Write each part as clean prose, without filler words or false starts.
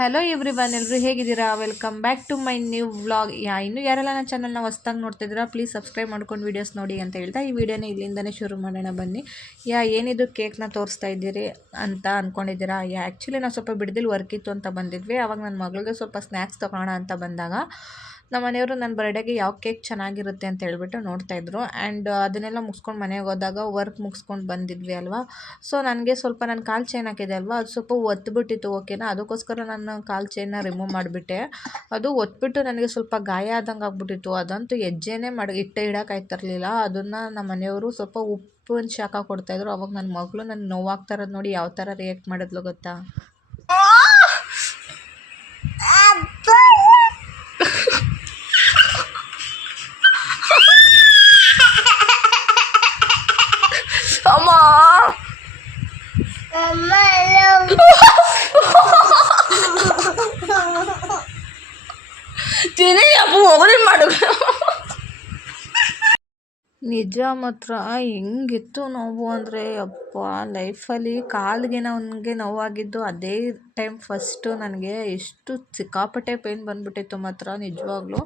Hello everyone, ಎಲ್ಲರೂ ಹೇಗಿದ್ದೀರಾ? Welcome back to my new vlog. ಇನ್ನೂ ಯಾರೆಲ್ಲ ನನ್ನ ಚಾನಲ್ನ ಹೊಸ್ದಾಗಿ ನೋಡ್ತಿದ್ದೀರಾ ಪ್ಲೀಸ್ ಸಬ್ಸ್ಕ್ರೈಬ್ ಮಾಡ್ಕೊಂಡು ವೀಡಿಯೋಸ್ ನೋಡಿ ಅಂತ ಹೇಳ್ತಾ ಈ ವಿಡಿಯೋನ ಇಲ್ಲಿಂದನೇ ಶುರು ಮಾಡೋಣ ಬನ್ನಿ. ಏನಿದು ಕೇಕ್ನ ತೋರಿಸ್ತಾ ಇದ್ದೀರಿ ಅಂತ ಅಂದ್ಕೊಂಡಿದ್ದೀರಾ? ಆ್ಯಕ್ಚುಲಿ ನಾವು ಸ್ವಲ್ಪ ಬಿಡದಿಲ್ಲಿ ವರ್ಕ್ ಇತ್ತು ಅಂತ ಬಂದಿದ್ವಿ. ಆವಾಗ ನನ್ನ ಮಗಳಿಗೆ ಸ್ವಲ್ಪ ಸ್ನ್ಯಾಕ್ಸ್ ತೊಗೊಳ್ಳೋಣ ಅಂತ ಬಂದಾಗ ನಮ್ಮ ಮನೆಯವರು ನನ್ನ ಬರ್ಡೇಗೆ ಯಾವ ಕೇಕ್ ಚೆನ್ನಾಗಿರುತ್ತೆ ಅಂತ ಹೇಳ್ಬಿಟ್ಟು ನೋಡ್ತಾಯಿದ್ರು. ಆ್ಯಂಡ್ ಅದನ್ನೆಲ್ಲ ಮುಗಿಸ್ಕೊಂಡು ಮನೆಗೆ ಹೋದಾಗ ವರ್ಕ್ ಮುಗಿಸ್ಕೊಂಡು ಬಂದಿದ್ವಿ ಅಲ್ವಾ. ಸೊ ನನಗೆ ಸ್ವಲ್ಪ ನನ್ನ ಕಾಲು ಚೈನ್ ಹಾಕಿದೆ ಅಲ್ವಾ, ಅದು ಸ್ವಲ್ಪ ಒತ್ತಿಬಿಟ್ಟಿತ್ತು. ಓಕೆನಾ, ಅದಕ್ಕೋಸ್ಕರ ನಾನು ಕಾಲು ಚೈನ್ನ ರಿಮೂವ್ ಮಾಡಿಬಿಟ್ಟೆ. ಅದು ಒತ್ಬಿಟ್ಟು ನನಗೆ ಸ್ವಲ್ಪ ಗಾಯ ಆದಂಗೆ ಆಗ್ಬಿಟ್ಟಿತ್ತು. ಅದಂತೂ ಹೆಜ್ಜೆನೇ ಇಡೋಕ್ಕಾಯ್ತಿರ್ಲಿಲ್ಲ. ಅದನ್ನು ನಮ್ಮ ಮನೆಯವರು ಸ್ವಲ್ಪ ಉಪ್ಪಿನ ಶಾಖ ಕೊಡ್ತಾಯಿದ್ರು. ಅವಾಗ ನನ್ನ ಮಗಳು ನನ್ನ ನೋವಾಗ್ತಾ ಇರೋದು ನೋಡಿ ಯಾವ ಥರ ರಿಯಾಕ್ಟ್ ಮಾಡಿದ್ಲು ಗೊತ್ತಾ? ನಿಜ ಮಾತ್ರ ಹೆಂಗಿತ್ತು ನೋವು ಅಂದರೆ ಅಪ್ಪ, ಲೈಫಲ್ಲಿ ಕಾಲಿಗೆ ನನಗೆ ನೋವಾಗಿದ್ದು ಅದೇ ಟೈಮ್ ಫಸ್ಟು. ನನಗೆ ಎಷ್ಟು ಸಿಕ್ಕಾಪಟ್ಟೆ ಪೇಯ್ನ್ ಬಂದುಬಿಟ್ಟಿತ್ತು ಮಾತ್ರ ನಿಜವಾಗ್ಲೂ.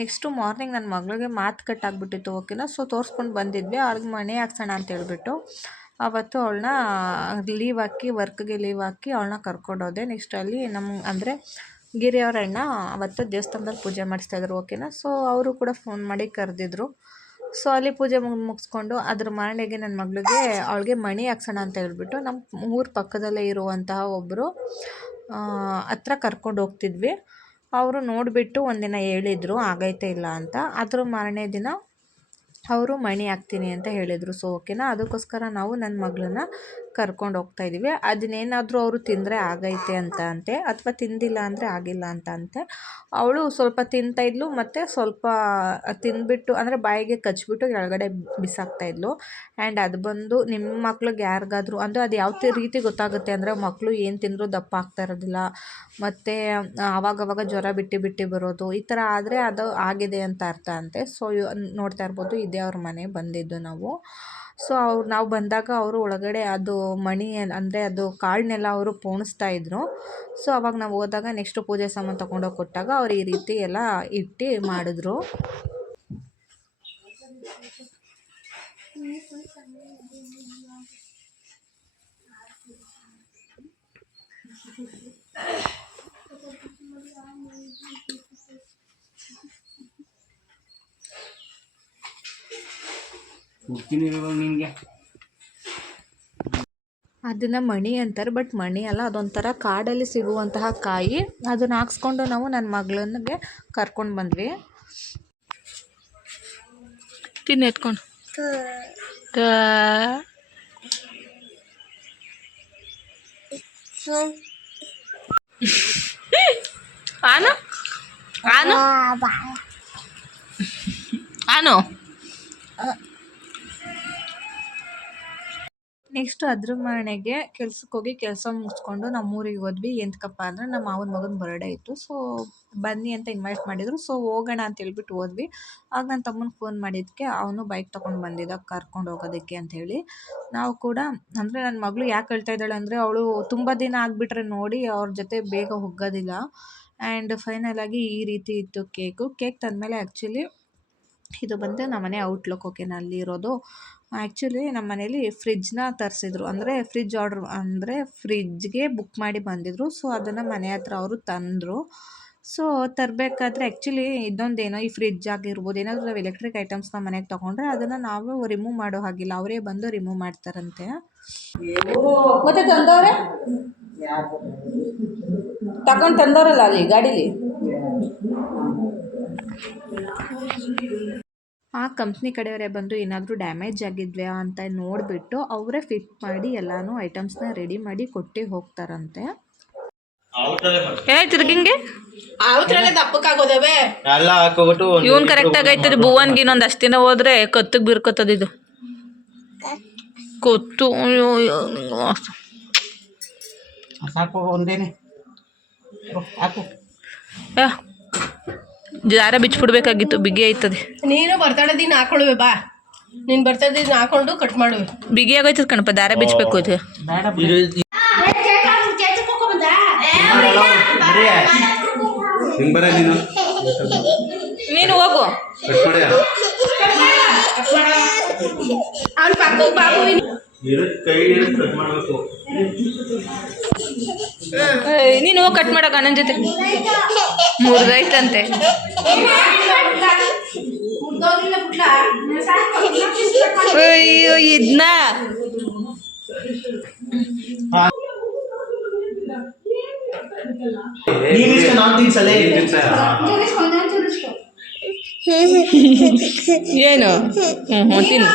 ನೆಕ್ಸ್ಟು ಮಾರ್ನಿಂಗ್ ನನ್ನ ಮಗಳಿಗೆ ಮಾತು ಕಟ್ಟಾಗ್ಬಿಟ್ಟಿತ್ತು. ಓಕೆನಾ, ಸೊ ತೋರಿಸ್ಕೊಂಡು ಬಂದಿದ್ವಿ. ಅವ್ರಿಗೆ ಮಣೆ ಹಾಕ್ಸೋಣ ಅಂತ ಹೇಳ್ಬಿಟ್ಟು ಆವತ್ತು ಅವಳನ್ನ ವರ್ಕ್ಗೆ ಲೀವ್ ಹಾಕಿ ಅವಳನ್ನ ಕರ್ಕೊಂಡೋದೆ. ನೆಕ್ಸ್ಟ್ ಅಲ್ಲಿ ಅಂದರೆ ಗಿರಿಯವ್ರ ಅಣ್ಣ ಅವತ್ತು ದೇವಸ್ಥಾನದಲ್ಲಿ ಪೂಜೆ ಮಾಡಿಸ್ತಾಯಿದ್ರು. ಓಕೆನಾ, ಸೊ ಅವರು ಕೂಡ ಫೋನ್ ಮಾಡಿ ಕರೆದಿದ್ರು. ಸೊ ಅಲ್ಲಿ ಪೂಜೆ ಮುಗಿಸ್ಕೊಂಡು ಅದ್ರ ಮಾರನೆಗೆ ನನ್ನ ಮಗಳಿಗೆ ಅವಳಿಗೆ ಮಣಿ ಹಾಕ್ಸೋಣ ಅಂತ ಹೇಳ್ಬಿಟ್ಟು ನಮ್ಮ ಊರ ಪಕ್ಕದಲ್ಲೇ ಇರುವಂತಹ ಒಬ್ಬರು ಹತ್ರ ಕರ್ಕೊಂಡು ಹೋಗ್ತಿದ್ವಿ. ಅವರು ನೋಡಿಬಿಟ್ಟು ಒಂದಿನ ಹೇಳಿದರು ಆಗೈತೆ ಇಲ್ಲ ಅಂತ. ಅದ್ರ ಮಾರನೇ ದಿನ ಅವರು ಮಣಿ ಹಾಕ್ತೀನಿ ಅಂತ ಹೇಳಿದರು. ಸೊ ಓಕೆನಾ, ಅದಕ್ಕೋಸ್ಕರ ನಾವು ನನ್ನ ಮಗಳನ್ನ ಕರ್ಕೊಂಡು ಹೋಗ್ತಾಯಿದ್ದೀವಿ. ಅದನ್ನೇನಾದರೂ ಅವರು ತಿಂದರೆ ಆಗೈತೆ ಅಂತ ಅಂತೆ, ಅಥವಾ ತಿಂದಿಲ್ಲ ಅಂದರೆ ಆಗಿಲ್ಲ ಅಂತ ಅಂತೆ. ಅವಳು ಸ್ವಲ್ಪ ತಿಂತಾಯಿದ್ಲು, ಮತ್ತು ಸ್ವಲ್ಪ ತಿಂದ್ಬಿಟ್ಟು ಅಂದರೆ ಬಾಯಿಗೆ ಕಚ್ಬಿಟ್ಟು ಕೆಳಗಡೆ ಬಿಸಾಕ್ತಾಯಿದ್ಲು. ಆ್ಯಂಡ್ ಅದು ಬಂದು ನಿಮ್ಮ ಮಕ್ಳಿಗೆ ಯಾರಿಗಾದ್ರೂ ಅಂದರೆ ಅದು ಯಾವ ರೀತಿ ಗೊತ್ತಾಗುತ್ತೆ ಅಂದರೆ ಮಕ್ಕಳು ಏನು ತಿಂದರೂ ದಪ್ಪ ಆಗ್ತಾ ಇರೋದಿಲ್ಲ, ಮತ್ತು ಆವಾಗವಾಗ ಜ್ವರ ಬಿಟ್ಟು ಬರೋದು, ಈ ಥರ ಆದರೆ ಅದು ಆಗಿದೆ ಅಂತ ಅರ್ಥ ಅಂತೆ. ಸೊ ನೋಡ್ತಾ ಇರ್ಬೋದು, ಇದೇ ಅವ್ರ ಮನೆ ಬಂದಿದ್ದು ನಾವು. ಸೊ ನಾವು ಬಂದಾಗ ಅವರು ಒಳಗಡೆ ಅದು ಮಣಿ ಅಂದರೆ ಅದು ಕಾಳನ್ನೆಲ್ಲ ಅವರು ಪೋಣಿಸ್ತಾಯಿದ್ರು. ಸೊ ಅವಾಗ ನಾವು ಹೋದಾಗ ನೆಕ್ಸ್ಟು ಪೂಜೆ ಸಾಮಾನು ತೊಗೊಂಡೋಗಿ ಕೊಟ್ಟಾಗ ಅವ್ರು ಈ ರೀತಿ ಎಲ್ಲ ಇಟ್ಟು ಮಾಡಿದ್ರು. ಅದನ್ನು ಮಣಿ ಅಂತಾರೆ, ಬಟ್ ಮಣಿ ಅಲ್ಲ, ಅದೊಂಥರ ಕಾಡಲ್ಲಿ ಸಿಗುವಂತಹ ಕಾಯಿ. ಅದನ್ನು ಹಾಕ್ಸ್ಕೊಂಡು ನಾವು ನನ್ನ ಮಗಳಿಗೆ ಕರ್ಕೊಂಡು ಬಂದ್ವಿ. ತಿನ್ನು ಎತ್ಕೊಂಡು ಆನು ಆನು ಆನು. ನೆಕ್ಸ್ಟು ಅದ್ರ ಮನೆಗೆ ಕೆಲ್ಸಕ್ಕೆ ಹೋಗಿ ಕೆಲಸ ಮುಗಿಸ್ಕೊಂಡು ನಮ್ಮೂರಿಗೆ ಹೋದ್ವಿ. ಎಂತಕ್ಕಪ್ಪ ಅಂದರೆ ನಮ್ಮ ಮಾವನ ಮಗನ ಬರ್ಡೇ ಇತ್ತು. ಸೊ ಬನ್ನಿ ಅಂತ ಇನ್ವೈಟ್ ಮಾಡಿದರು. ಸೊ ಹೋಗೋಣ ಅಂತ ಹೇಳ್ಬಿಟ್ಟು ಹೋದ್ವಿ. ಆಗ ನನ್ನ ತಮ್ಮನಿಗೆ ಫೋನ್ ಮಾಡಿದ್ದಕ್ಕೆ ಅವನು ಬೈಕ್ ತೊಗೊಂಡು ಬಂದಿದ್ದ ಕರ್ಕೊಂಡು ಹೋಗೋದಕ್ಕೆ ಅಂಥೇಳಿ. ನಾವು ಕೂಡ ಅಂದರೆ ನನ್ನ ಮಗಳು ಯಾಕೆ ಹೇಳ್ತಾ ಇದ್ದಾಳೆ ಅಂದರೆ ಅವಳು ತುಂಬ ದಿನ ಆಗಿಬಿಟ್ರೆ ನೋಡಿ ಅವ್ರ ಜೊತೆ ಬೇಗ ಹೋಗೋದಿಲ್ಲ. ಆ್ಯಂಡ್ ಫೈನಲಾಗಿ ಈ ರೀತಿ ಇತ್ತು ಕೇಕ್ ತಂದಮೇಲೆ ಆ್ಯಕ್ಚುಲಿ ಇದು ಬಂದು ನಮ್ಮ ಮನೆ ಔಟ್ಲುಕ್. ಓಕೆನಾ, ಅಲ್ಲಿರೋದು ಆ್ಯಕ್ಚುಲಿ ನಮ್ಮ ಮನೇಲಿ ಫ್ರಿಜ್ನ ತರಿಸಿದ್ರು. ಅಂದರೆ ಫ್ರಿಜ್ಗೆ ಬುಕ್ ಮಾಡಿ ಬಂದಿದ್ರು. ಸೊ ಅದನ್ನು ಮನೆ ಹತ್ರ ಅವರು ತಂದರು. ಸೊ ತರಬೇಕಾದ್ರೆ ಆ್ಯಕ್ಚುಲಿ ಇನ್ನೊಂದೇನೋ, ಈ ಫ್ರಿಜ್ ಆಗಿರ್ಬೋದು, ಏನಾದರೂ ನಾವು ಎಲೆಕ್ಟ್ರಿಕ್ ಐಟಮ್ಸ್ನ ಮನೆಗೆ ತೊಗೊಂಡ್ರೆ ಅದನ್ನು ನಾವು ರಿಮೂವ್ ಮಾಡೋ ಹಾಗಿಲ್ಲ, ಅವರೇ ಬಂದು ರಿಮೂವ್ ಮಾಡ್ತಾರಂತೆ. ಮತ್ತೆ ತಂದವ್ರೆ ತಗೊಂಡು ತಂದವ್ರಲ್ಲ ಅಲ್ಲಿ ಗಾಡೀಲಿ. ಆ ಕಂಪ್ನಿ ಕಡೆಯವರೇ ಬಂದು ಏನಾದರೂ ಡ್ಯಾಮೇಜ್ ಆಗಿದ್ವ್ಯಾ ಅಂತ ನೋಡಿಬಿಟ್ಟು ಅವರೇ ಫಿಟ್ ಮಾಡಿ ಎಲ್ಲನೂ ಐಟಮ್ಸ್ನ ರೆಡಿ ಮಾಡಿ ಕೊಟ್ಟು ಹೋಗ್ತಾರಂತೆ. ಏನಾಯ್ತು ಹಿಂಗೆ ದಪ್ಪಕ್ಕಾಗೋದವೆ ಇವನ್ ಕರೆಕ್ಟ್ ಆಗೈತದ. ಭುವನ್ಗೆ ಇನ್ನೊಂದು ಅಷ್ಟು ದಿನ ಹೋದ್ರೆ ಕತ್ತಿಗೆ ಬಿರ್ಕೋತದ ಇದು ಕೊತ್ತು. ದಾರ ಬಿಚ್ಚಿಬಿಡ್ಬೇಕಾಗಿತ್ತು, ಬಿಗಿ ಆಯ್ತದೆ. ನೀನು ಬರ್ತಡೇ ದಿನ ಹಾಕೊಳ್ಳುವೆ ಬಾ, ನೀನು ಬರ್ತಡೇ ದಿನ ಹಾಕೊಂಡು ಕಟ್ ಮಾಡುವೆ. ಬಿಗಿ ಆಗೋಯ್ತದ ಕಣಪ್ಪ, ದಾರ ಬಿಚ್ಚಬೇಕು ಇದು. ಹಿಂಗ್ ಬರ ನೀನು ನೀನು ಹೋಗು. ಕಟ್ ಮಾಡಿ ಅವ್ನ ಪಕ್ಕ ಬಾಬು ಕೈ ಕಟ್ ಮಾಡಬೇಕು. ನೀನು ಹೋಗಿ ಕಟ್ ಮಾಡಕ ನನ್ನ ಜೊತೆ. ಮುರಿದೈತಂತೆ. ಅಯ್ಯೋ ಇದನ್ನ ಏನು ತಿನ್ನು.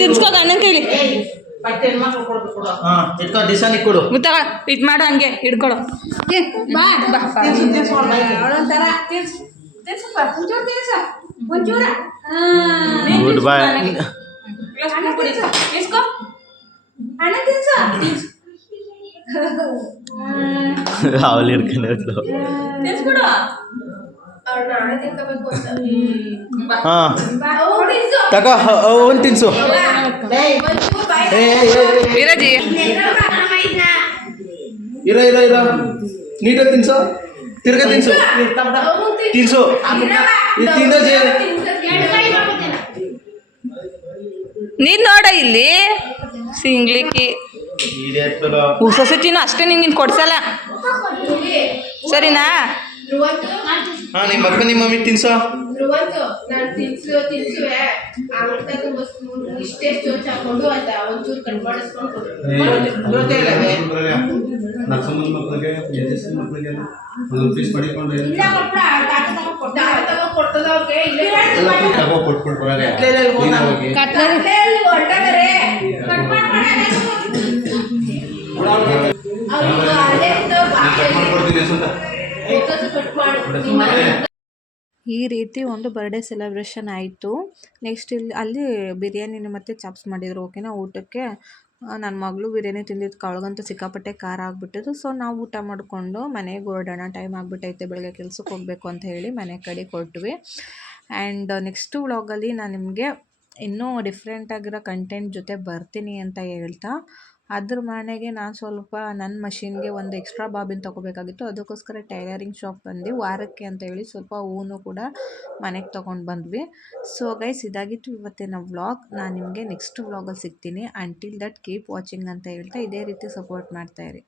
ತಿನ್ಸ್ಕೋಗ ಅಣ್ಣ ಕೈಲಿ ಮುತ್ತ ಇದು ಮಾಡು ಹಂಗೆ ಹಿಡ್ಕೊಳು. ಗುಡ್ ಬಾಯ್. ಅವಳು ಹಿಡ್ಕೊಂಡು ಹಾಂ ತಗೋ ಒಂದು ತಿನ್ಸು. ವಿರಾಜಿ ಇರೋ ಇರೋ ಇರೋ ನೀಟಾಗಿ ತಿನ್ಸು. ತಿರ್ಗಾ ತಿನ್ಸು ತಿನ್ಸು ಇದು ತಿನ್ನೋಜಿ. ನೀನ್ ನೋಡ ಇಲ್ಲಿ ಸಿಂಗ್ಲಿಕ್ಕಿ ಸೊಸೆ ತಿನ್ನು ಅಷ್ಟೇ. ನಿಂಗೆ ಕೊಡ್ಸಲ್ಲ ಸರಿನಾ? ಹಾಂ ನಿಮ್ಮ ಅಪ್ಪ ನಿಮ್ಮ ಮಮ್ಮಿ ತಿನ್ಸೋ. ನಾನು ತಿನ್ಸುವೆ ಇಷ್ಟೇ ಚೋಚ್ ಹಾಕೊಂಡು ಆಯ್ತಾ ಒಂಚೂರು ಕಟ್ ಮಾಡಿಸ್ಕೊಂಡು ಈ ರೀತಿ ಒಂದು ಬರ್ಡೇ ಸೆಲೆಬ್ರೇಷನ್ ಆಯಿತು. ನೆಕ್ಸ್ಟ್ ಅಲ್ಲಿ ಬಿರಿಯಾನಿನ ಮತ್ತು ಚಾಪ್ಸ್ ಮಾಡಿದರು. ಓಕೆನಾ, ಊಟಕ್ಕೆ ನನ್ನ ಮಗಳು ಬಿರಿಯಾನಿ ತಿಂದಿದ್ದಕ್ಕೆ ಅವಳಿಗಂತೂ ಸಿಕ್ಕಾಪಟ್ಟೆ ಖಾರ ಆಗಿಬಿಟ್ಟಿದ್ದು. ಸೊ ನಾವು ಊಟ ಮಾಡಿಕೊಂಡು ಮನೆಗೆ ಹೊರಡೋಣ, ಟೈಮ್ ಆಗಿಬಿಟ್ಟೈತೆ, ಬೆಳಗ್ಗೆ ಕೆಲ್ಸಕ್ಕೆ ಹೋಗಬೇಕು ಅಂತ ಹೇಳಿ ಮನೆ ಕಡೆ ಕೊಟ್ವಿ. ಆ್ಯಂಡ್ ನೆಕ್ಸ್ಟ್ ವ್ಲಾಗಲ್ಲಿ ನಾನು ನಿಮಗೆ ಇನ್ನೂ ಡಿಫ್ರೆಂಟಾಗಿರೋ ಕಂಟೆಂಟ್ ಜೊತೆ ಬರ್ತೀನಿ ಅಂತ ಹೇಳ್ತಾ, ಅದ್ರ ಮನೆಗೆ ನಾನು ಸ್ವಲ್ಪ ನನ್ನ ಮಷಿನ್ಗೆ ಒಂದು ಎಕ್ಸ್ಟ್ರಾ ಬಾಬಿನ್ ತೊಗೋಬೇಕಾಗಿತ್ತು. ಅದಕ್ಕೋಸ್ಕರ ಟೈಲರಿಂಗ್ ಶಾಪ್ ಬಂದು ವಾರಕ್ಕೆ ಅಂತ ಹೇಳಿ ಸ್ವಲ್ಪ ಹೂವು ಕೂಡ ಮನೆಗೆ ತೊಗೊಂಡು ಬಂದ್ವಿ. ಸೊ ಗೈಸ್, ಇದಾಗಿತ್ತು ಇವತ್ತಿನ ವ್ಲಾಗ್. ನಾನು ನಿಮಗೆ ನೆಕ್ಸ್ಟ್ ವ್ಲಾಗಲ್ಲಿ ಸಿಗ್ತೀನಿ. ಅಂಟಿಲ್ ದಟ್ ಕೀಪ್ ವಾಚಿಂಗ್ ಅಂತ ಹೇಳ್ತಾ ಇದೇ ರೀತಿ ಸಪೋರ್ಟ್ ಮಾಡ್ತಾಯಿರಿ.